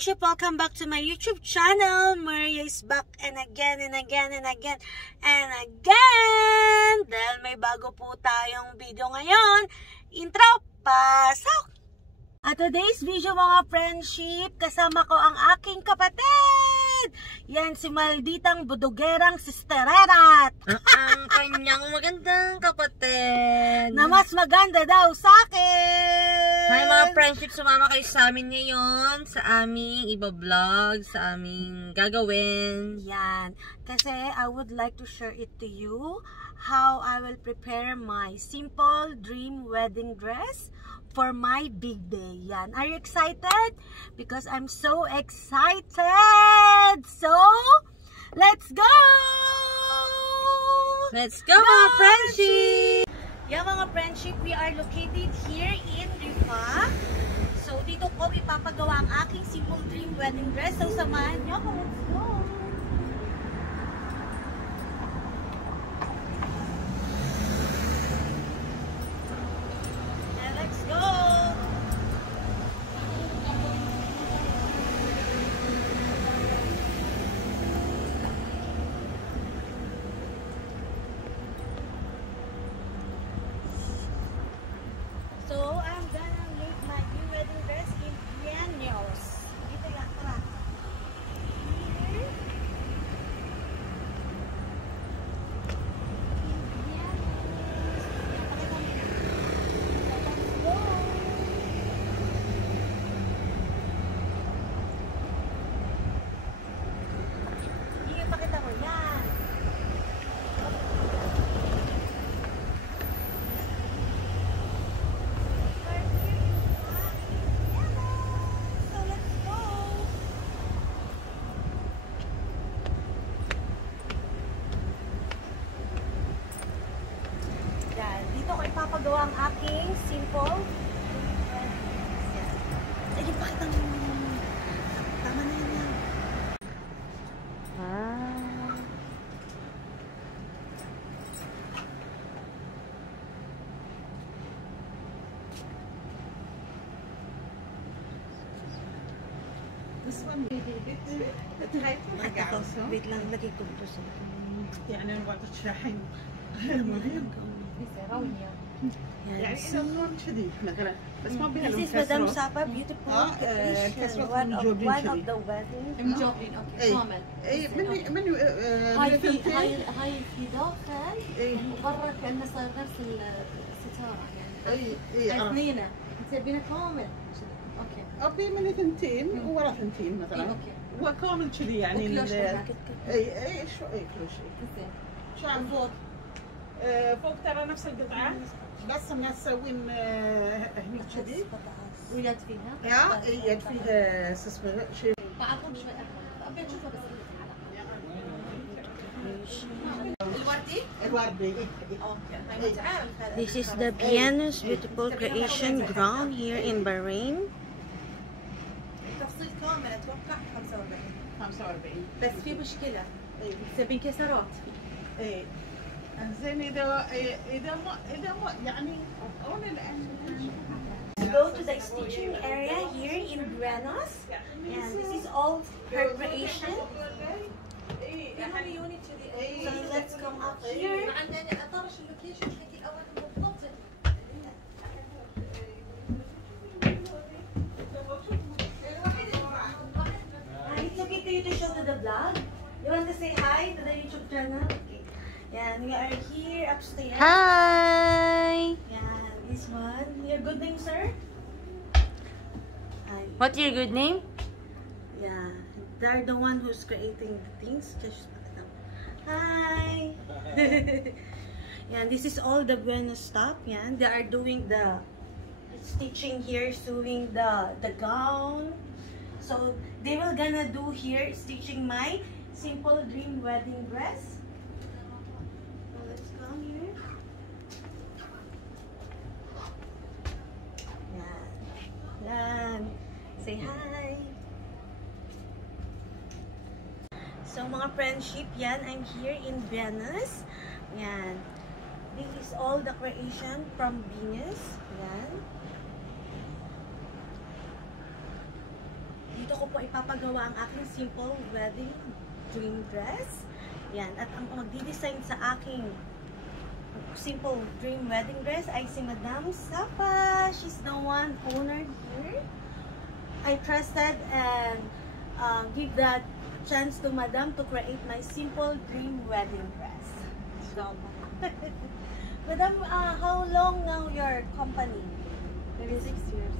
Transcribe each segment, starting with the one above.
friendship, welcome back to my YouTube channel. Maria is back and again and again and again and again. Dahil may bago po tayong video ngayon. Intro, pasok! At today's video mga friendship, kasama ko ang aking kapatid. Yan si malditang budugerang sistererat. Ang kanyang magandang kapatid. Na mas maganda daw sa akin. Hi mga friendship, sumama kayo sa amin ngayon sa aming iba-vlog, sa aming gagawin. Yan. Kasi I would like to share it to you how I will prepare my simple dream wedding dress for my big day. Yan. Are you excited? Because I'm so excited. So, let's go! Let's go mga friendship! Yeah, mga friendship, we are located here in Rifa. So, dito ko ipapagawa ang aking simple dream wedding dress. So, samahan nyo ako. Let's go! And let's go! So, I'm gonna make my new wedding dress in Pianos. Dito lang, tara. Here. Sige, pakita mo. Yan. So, let's go. Yan. Dito ko ipapagawa ang aking simple. Ay, pakita mo. Tama na yan. This one Wait lang, lagay ko ito sa... يعني انا بعطيك شاحن يعني اذا صار كذي مثلا بس ما بيها This is Madam Sapa, beautiful كسوة one من of جوبين one of كذي the wedding. مجوبين اوكي كامل. اي من هاي في هاي في داخل اي وبرا كانه صار نفس الستاره يعني. اي عرفت اثنين تبينه كامل. اوكي. ابي من ثنتين وورا ثنتين اي مثلا اوكي. هو كامل كذي يعني وكلوش هناك. اي شو اي كل شيء زين. شعر فوق. فوق ترى نفس القطعه بس الناس تسوين هني كذي ويد فيها. يا يد فيها شو اسمه شيء بعضهم شوي اكبر. ابي اشوفها بس. الوردي؟ الوردي اوكي. This is the Pianos beautiful creation ground here in Bahrain. التفصيل كامل اتوقع 45 45 بس في مشكله اي تبين كسرات. ايه زين اذا ما يعني اول الان Go to the stitching area here in Buenos, and this is all her creation. So let's come up here. عندنا طرش اللوكيشن حق الاول بالضبط. It's okay to you to show to the vlog. You want to say hi to the YouTube channel? Okay. And we are here upstairs. Hi! Yeah, this one. Your good name, sir? Hi. What's your good name? Yeah, they're the one who's creating the things. Just hi. Yeah, this is all the Buenos stuff. Yeah, they are doing the stitching here, sewing the gown. So they will gonna do here stitching my simple dream wedding dress. So let's come here. Yeah, yeah. Say hi. So mga friendship, yan, I'm here in Venice. Yan. This is all the creation from Venus. Yan. dito ko po ipapagawa ang aking simple wedding dream dress. Yan. At ang magdi-design sa aking simple dream wedding dress ay si Madam Sapa. She's the one owner here. I trusted and give that chance to Madam to create my simple dream wedding dress. Madam, how long now your company? Maybe 6 years.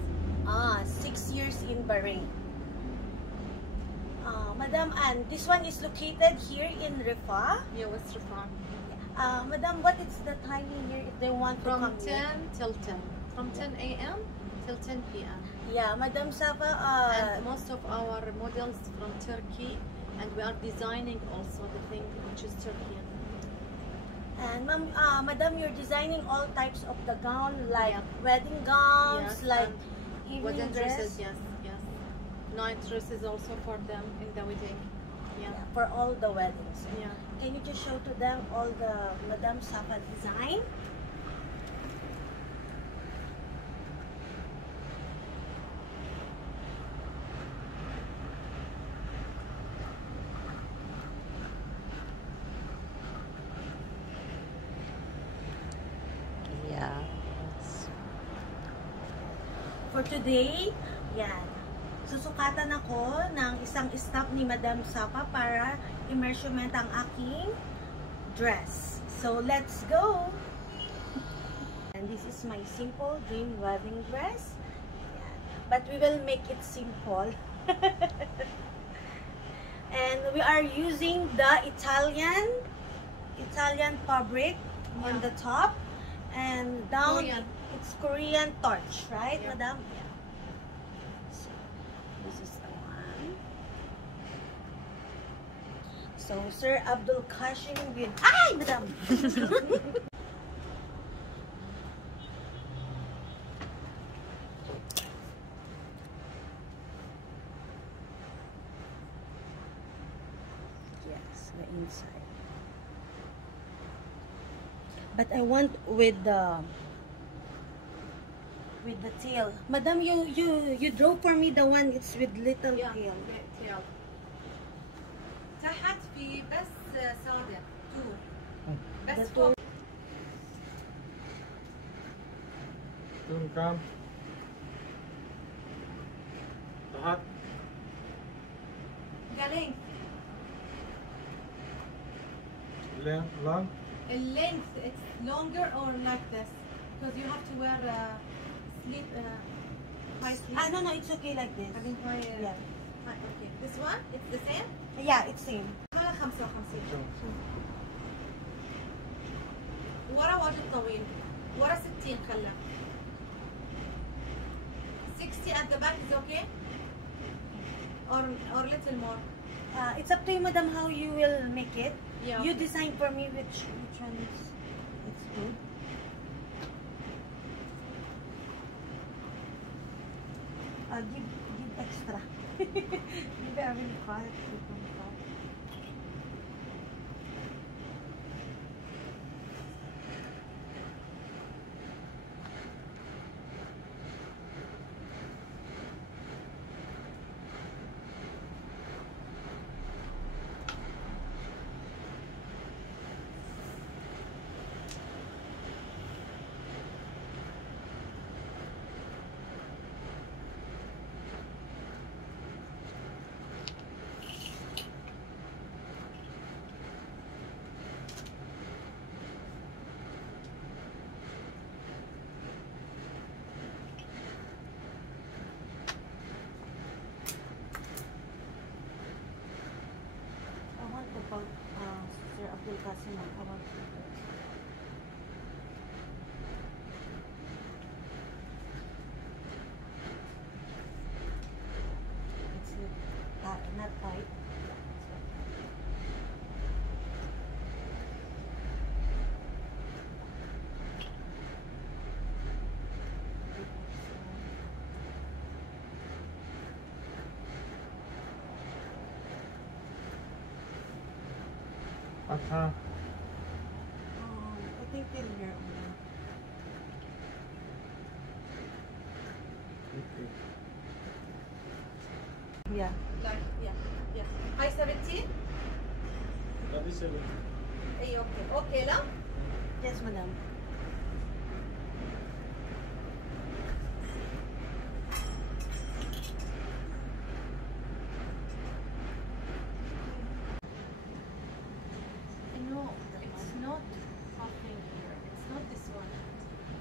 6 years in Bahrain. Madam, and this one is located here in Rifah. Yeah, West Rifah. Madam, what is the timing here if they want to From come 10 here? till 10. From 10 a.m. till 10 p.m. Yeah, Madam Sapa, And most of our models from Turkey, and we are designing also the thing which is Turkian. and Madam, you're designing all types of the gown, like Yeah. wedding gowns, Yes, like and evening wedding dress. dresses, yes, yes. Night dresses also for them in the wedding. Yeah, Yeah, for all the weddings. yeah. Can you just show to them all the Madam Sapa design? Yeah. For today, yan. Susukatan ako ng isang staff ni Madam Sapa para i-measurement ang aking dress. So, let's go! And this is my simple dream wedding dress. Yan. But we will make it simple. And we are using the Italian fabric on Yeah. the top. And down, Korean. it's Korean torch, right, Yeah. Madam? Yeah. So, this is the one. So, Sir Abdul Kashim with... Ay, Madam! Yes, the inside. But I want with the tail. Madam, you draw for me the one it's with little Yeah, tail. tail. تحت في بس سادة طول بس The فوق Turun kam. Lahat. قالين Lang. length it's longer or like this because you have to wear sleeve high sleeve. No, it's okay like this. I mean high, Yeah. high, okay. This one it's the same. Yeah, it's same. على 55 ورا واجد طويل ورا 60 خله 60 at the back is okay or little more. It's up to you, Madam, how you will make it. Yeah, You okay. decide for me which one is it's good. Give extra. Give every part. I want the Sir Abdul Qasim. I want it's not tight. Aha. I think till here only. Okay. Yeah. Like, yeah. High 17? That is 7. Hey, okay. Okay lang? Yes, madam. No, it's not popping here. It's not this one.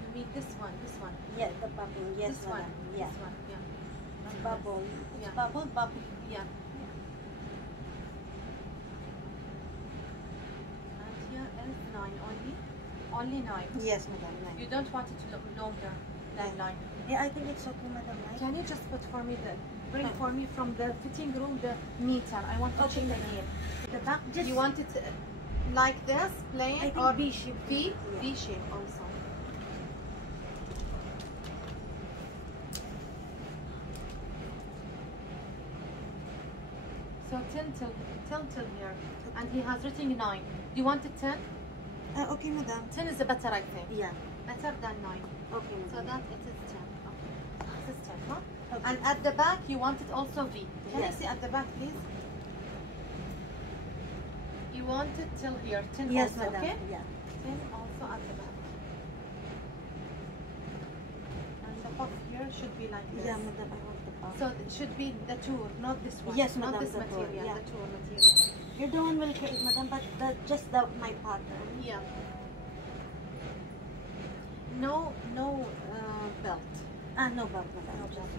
You mean this one, this one. Yeah, the popping. Yes, This one. madam. Yeah. This one, yeah. It's bubble. It's Yeah. bubble, bubble. Yeah. And here is 9 only. Only 9. Yes, madam. You Nine. don't want it to look longer than 9. Yeah, I think it's okay, madam. Nine. Can you just put for me bring for me from the fitting room the meter? I want to Okay, check the madam. name. The back just. You want it like this, plain, I think or V shape. V? Yeah. V shape also. So 10 till here, and he has written 9. Do you want it 10? Okay, madam. 10 is better, I think. Yeah. Better than 9. Okay, So madam. that it is 10. Okay. This is 10, huh? Okay. And at the back, you want it also V. Can Yeah. I see at the back, please? You want it till here, 10 Yes, also, madam. okay? Yeah. 10 also at the back. And the puff here should be like this. Yeah, madam. I want the puff. So it should be the tour, not this one. Yes, not madam, this the tour, material, yeah. the tour material. You're the one will create, madam, but just my pattern. Yeah. No belt. No belt, madam. No just- belt.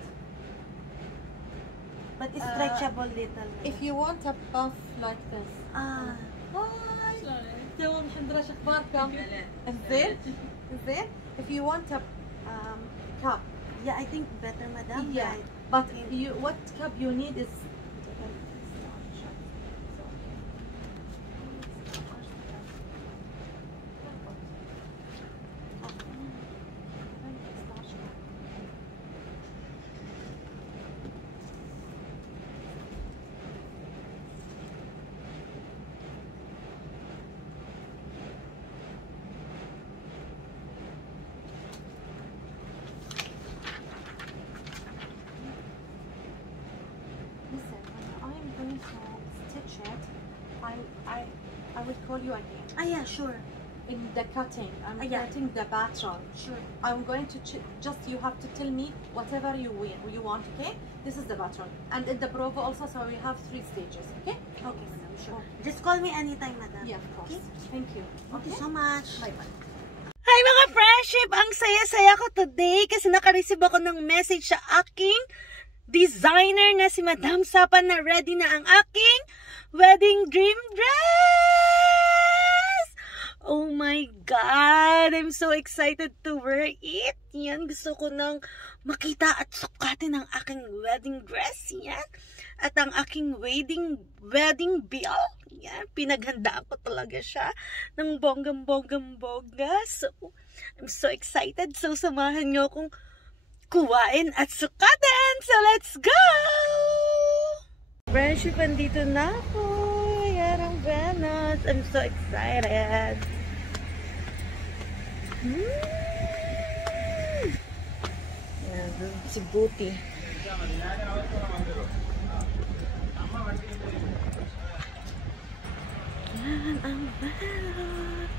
But it's stretchable little. Madam. If you want a puff like this. Ah. هاي تمام الحمد لله شو اخباركم؟ زين؟ زين؟ If you want a cup, Yeah, I think better, madam. yeah. Right. But what cup you need is listen, when I'm going to stitch it, I will call you again. Yeah, sure. In the cutting, I'm Yeah. cutting the pattern. Sure. I'm going to just you have to tell me whatever you want, okay? This is the pattern. And in the prova also, so we have 3 stages, okay? Okay, madam. Sure. Just call me anytime, madam. Yeah, of course. Okay? Thank you. Thank you so much. Bye-bye. Hi mga friendship! Ang saya-saya ko today kasi naka-receive ako ng message sa aking designer na si Madam Sapa na ready na ang aking wedding dream dress! Oh my God! I'm so excited to wear it! Yan, gusto ko nang makita at sukatin ang aking wedding dress. Yan. At ang aking wedding bill. Yan, pinaghandaan ko talaga siya ng bonggang-bonggang-bongga. So, I'm so excited. So, samahan nyo akong kuwain at sukatin. So, let's go! Friendship, andito na ako. Yan ang Venus. I'm so excited. Yan, si Booty. Yan ang Venus.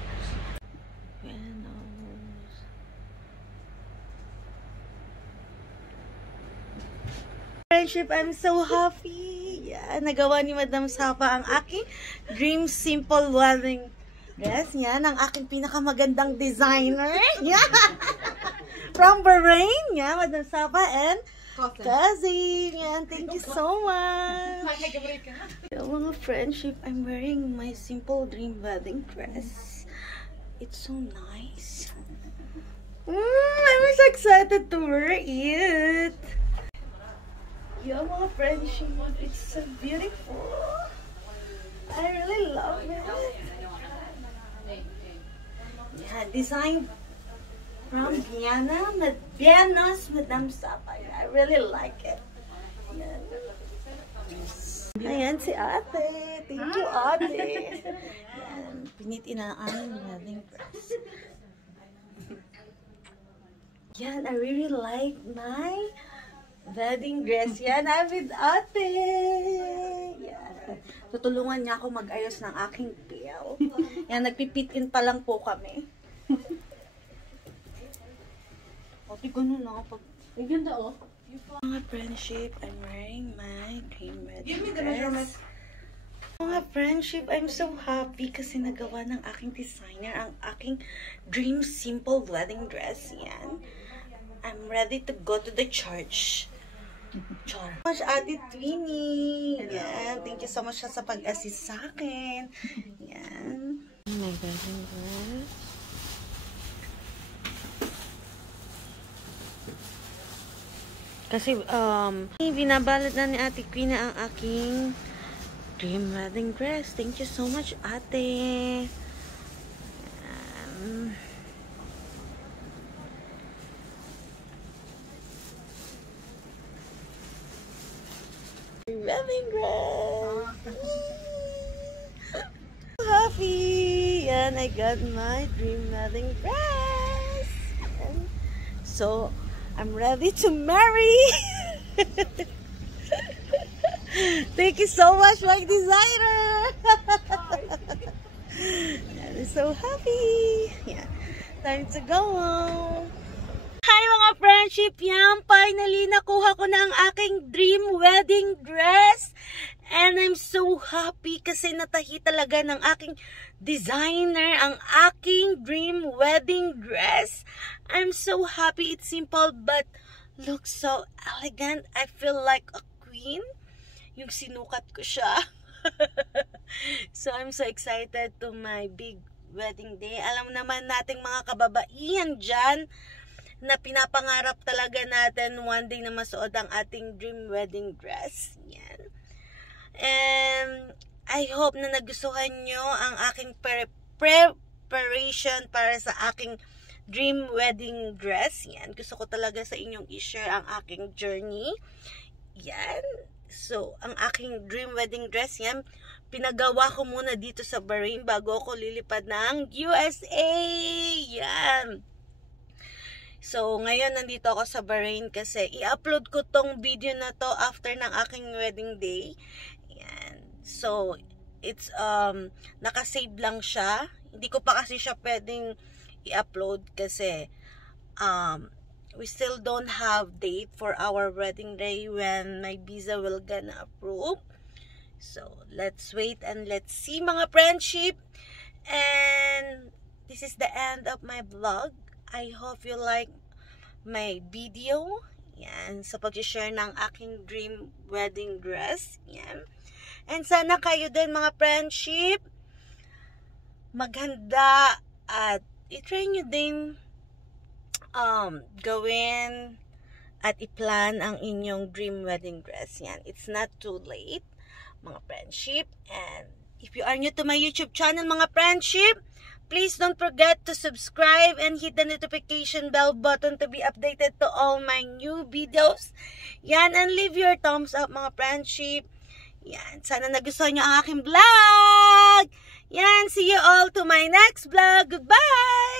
Venus. Friendship, I'm so happy. Yan, nagawa ni Madam Sapa ang aking dream simple wedding dress. Yan, ang aking pinakamagandang designer. Yan. From Bahrain. Yan, Madam Sapa and Kazi. Yan, thank you so much. So, mga friendship, I'm wearing my simple dream wedding dress. It's so nice. I'm so excited to wear it. Yeah, mga friendship, it's so beautiful. I really love it. Yeah, designed from Vienna's Madam Sapa. I really like it. Ayan si ate. Thank you, ate. Ayan, pinitin na ang aming wedding dress. Yan, I really like my wedding dress. Yan, I'm with ate. Yan. Tutulungan niya ako mag-ayos ng aking piel. Yan, nagpipit-in pa lang po kami. Ate, ganun na ako. Ang ganda oh. Mga friendship, I'm wearing my dream wedding Give me the dress. measurement. Mga friendship, I'm so happy kasi nagawa ng aking designer ang aking dream simple wedding dress. Yan. I'm ready to go to the church. Char. Much Ate Twinnie. Yan. Thank you so much sa pag-assist sa akin. Yan. My wedding dress. Kasi, binabalad na ni Ate Queen ang aking dream wedding dress. Thank you so much, ate. Wedding dress. Happy! And I got my dream wedding dress. And so, I'm ready to marry. Thank you so much, my designer. I'm so happy. Yeah, time to go home. Hi mga friendship, yan, finally nakuha ko na ang aking dream wedding dress. And I'm so happy kasi natahi talaga ng aking designer ang aking dream wedding dress. I'm so happy. It's simple but looks so elegant. I feel like a queen. Yung sinukat ko siya. So I'm so excited to my big wedding day. Alam naman nating mga kababaihan dyan na pinapangarap talaga natin one day na masuot ang ating dream wedding dress. Yan. And I hope na nagustuhan nyo ang aking preparation para sa aking dream wedding dress. Yan. Gusto ko talaga sa inyong i-share ang aking journey. Yan. So, ang aking dream wedding dress, yan, pinagawa ko muna dito sa Bahrain bago ako lilipad ng USA. Yan. So, ngayon nandito ako sa Bahrain kasi i-upload ko tong video na to after ng aking wedding day. Yan. So, it's, nakasave lang siya. Hindi ko pa kasi siya pwedeng i-upload kasi, we still don't have date for our wedding day when my visa will gonna approve. So, let's wait and let's see mga friendship. And this is the end of my vlog. I hope you like my video. Yan, sa pag-share ng aking dream wedding dress. Yan. And sana kayo din mga friendship maghanda at i-try nyo din gawin at i-plan ang inyong dream wedding dress. Yan. It's not too late, mga friendship. And if you are new to my YouTube channel, mga friendship, please don't forget to subscribe and hit the notification bell button to be updated to all my new videos. Yan. And leave your thumbs up, mga friendship. Yan. Sana nagustuhan nyo ang aking vlog. Yan. See you all to my next vlog. Goodbye!